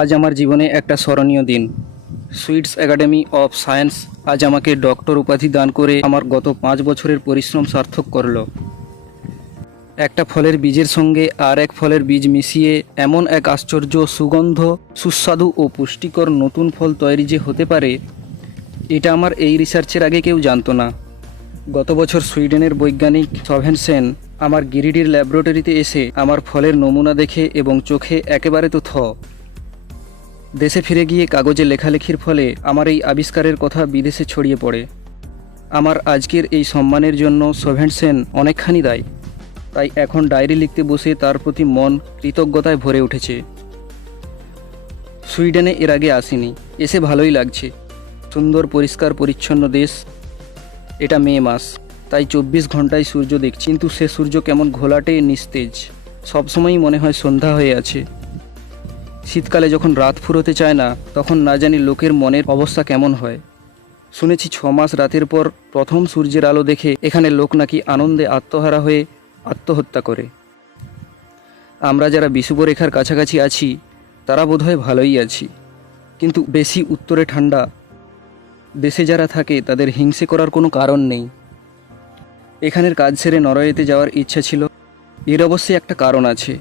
আজ আমার জীবনে একটা স্মরণীয় দিন। সুইডস একাডেমি অফ সায়েন্স আজ আমাকে ডক্টর উপাধি দান করে আমার গত 5 বছরের পরিশ্রম সার্থক করল। একটা ফলের বীজের সঙ্গে আর এক ফলের বীজ মিশিয়ে এমন এক আশ্চর্য সুগন্ধ, সুস্বাদু ও পুষ্টিকর নতুন ফল তৈরি যে হতে পারে, এটা আমার এই রিসার্চের আগে কেউ জানতো না। গত বছর সুইডেনের বৈজ্ঞানিক সোভেনসেন আমার গিরিডির ল্যাবরেটরিতে এসে আমার ফলের নমুনা দেখে এবং চোখে একেবারে তো দেশে ফিরে গিয়ে কাগজে লেখালেখির ফলে আমার এই আবিষ্কারের কথা বিদেশে ছড়িয়ে পড়ে। আমার আজকের এই সম্মানের জন্য সোভেনসেন অনেকখানি দায়ী। তাই এখন ডায়েরি লিখতে বসে তার প্রতি মন কৃতজ্ঞতায় ভরে উঠেছে। সুইডেনে এর আগে আসিনি, এসে ভালোই লাগছে। সুন্দর পরিষ্কার পরিচ্ছন্ন দেশ। এটা মে মাস, তাই 24 ঘন্টায় সূর্য দেখছি, কিন্তু সে সূর্য কেমন ঘোলাটে নিস্তেজ, সবসময়ই মনে হয় সন্ধ্যা হয়ে আছে। শীতকালে যখন রাত ফুরোতে চায় না, তখন না জানি লোকের মনের অবস্থা কেমন হয়। শুনেছি 6 মাস রাতের পর প্রথম সূর্যের আলো দেখে এখানে লোক নাকি আনন্দে আত্মহারা হয়ে আত্মহত্যা করে। আমরা যারা বিষুবরেখার কাছাকাছি আছি তারা বোধহয় ভালোই আছি, কিন্তু বেশি উত্তরে ঠান্ডা দেশে যারা থাকে তাদের হিংসে করার কোনো কারণ নেই। এখানের কাজ সেরে নরওয়েতে যাওয়ার ইচ্ছা ছিল। এর অবশ্যই একটা কারণ আছে।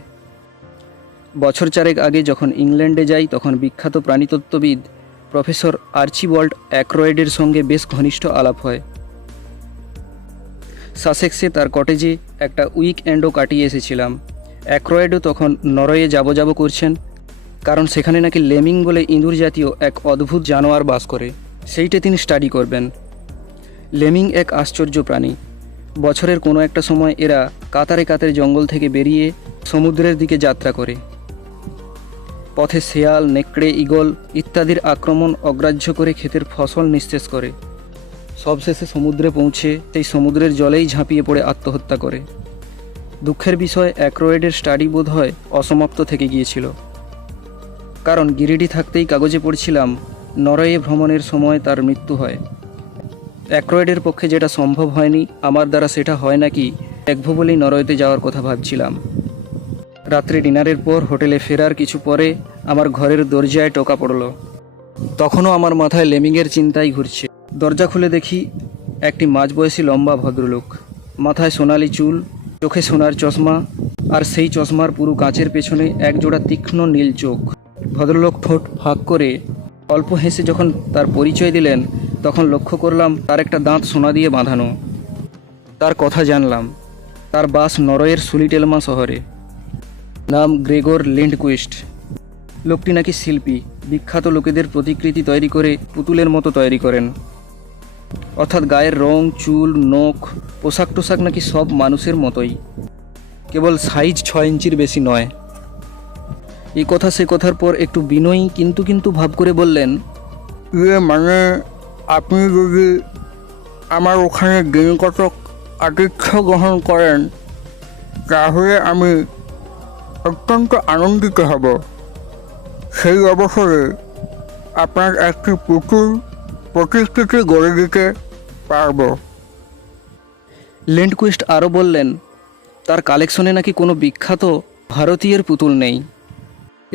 বছর 4 আগে যখন ইংল্যান্ডে যাই, তখন বিখ্যাত প্রাণীতত্ত্ববিদ প্রফেসর আর্চিবল্ড অ্যাক্রয়েডের সঙ্গে বেশ ঘনিষ্ঠ আলাপ হয়। সাসেক্সে তার কটেজে একটা উইকএন্ডও কাটিয়ে এসেছিলাম। অ্যাক্রয়েডও তখন নরওয়ে যাব করছেন, কারণ সেখানে নাকি লেমিং বলে ইঁদুর জাতীয় এক অদ্ভুত জানোয়ার বাস করে। সেইটা তিনি স্টাডি করবেন। লেমিং এক আশ্চর্য প্রাণী। বছরের কোনো একটা সময় এরা কাতারে কাতারে জঙ্গল থেকে বেরিয়ে সমুদ্রের দিকে যাত্রা করে। পথে শেয়াল, নেকড়ে, ঈগল ইত্যাদির আক্রমণ অগ্রাহ্য করে ক্ষেতের ফসল নিঃশেষ করে। সবশেষে সমুদ্রে পৌঁছে সেই সমুদ্রের জলেই ঝাঁপিয়ে পড়ে আত্মহত্যা করে। দুঃখের বিষয়, অ্যাক্রয়েডের স্টাডি বোধ হয় অসমাপ্ত থেকে গিয়েছিল, কারণ গিরিডি থাকতেই কাগজে পড়ছিলাম নরওয়ে ভ্রমণের সময় তার মৃত্যু হয়। অ্যাক্রয়েডের পক্ষে যেটা সম্ভব হয়নি, আমার দ্বারা সেটা হয় নাকি দেখব বলেই নরওয়েতে যাওয়ার কথা ভাবছিলাম। রাত্রে ডিনারের পর হোটেলে ফেরার কিছু পরে আমার ঘরের দরজায় টোকা পড়ল। তখনও আমার মাথায় লেমিংয়ের চিন্তাই ঘুরছে। দরজা খুলে দেখি একটি মাঝবয়সী লম্বা ভদ্রলোক, মাথায় সোনালি চুল, চোখে সোনার চশমা, আর সেই চশমার পুরো কাঁচের পেছনে একজোড়া তীক্ষ্ণ নীল চোখ। ভদ্রলোক ঠোঁট ফাঁক করে অল্প হেসে যখন তার পরিচয় দিলেন, তখন লক্ষ্য করলাম তার একটা দাঁত সোনা দিয়ে বাঁধানো। তার কথা জানলাম। তার বাস নরওয়ের সুলিটেলমা শহরে। নাম গ্রেগর লিন্ডকুইস্ট। লোকটি নাকি শিল্পী, বিখ্যাত লোকেদের প্রতিকৃতি তৈরি করে পুতুলের মতো তৈরি করেন। অর্থাৎ গায়ের রং, চুল, নখ, পোশাক টোশাক নাকি সব মানুষের মতোই, কেবল সাইজ 6 ইঞ্চির বেশি নয়। এই কথা সে কথার পর একটু বিনয়ী কিন্তু ভাব করে বললেন, মানে আপনি যদি আমার ওখানে দিনকতক আতিথ্য গ্রহণ করেন, তাহলে আমি অত্যন্ত আনন্দিত হব। সেই অবসরে আপনার একটি পুতুল প্রতিকৃতি গড়ে দিতে পারব। লিন্ডকুইস্ট আরও বললেন, তার কালেকশনে নাকি কোনো বিখ্যাত ভারতীয়ের পুতুল নেই,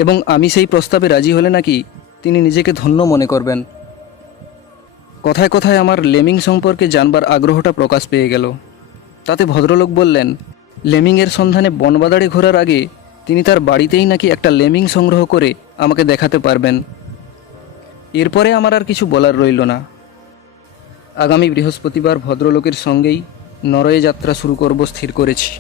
এবং আমি সেই প্রস্তাবে রাজি হলে নাকি তিনি নিজেকে ধন্য মনে করবেন। কথায় কথায় আমার লেমিং সম্পর্কে জানবার আগ্রহটা প্রকাশ পেয়ে গেল। তাতে ভদ্রলোক বললেন, লেমিংয়ের সন্ধানে বনবাদারে ঘোরার আগে তিনি তার বাড়িতেই নাকি একটা লেমিং সংগ্রহ করে আমাকে দেখাতে পারবেন। এরপরে আমার আর কিছু বলার রইল না। আগামী বৃহস্পতিবার ভদ্রলোকের সঙ্গেই নরওয়ে যাত্রা শুরু করব স্থির করেছি।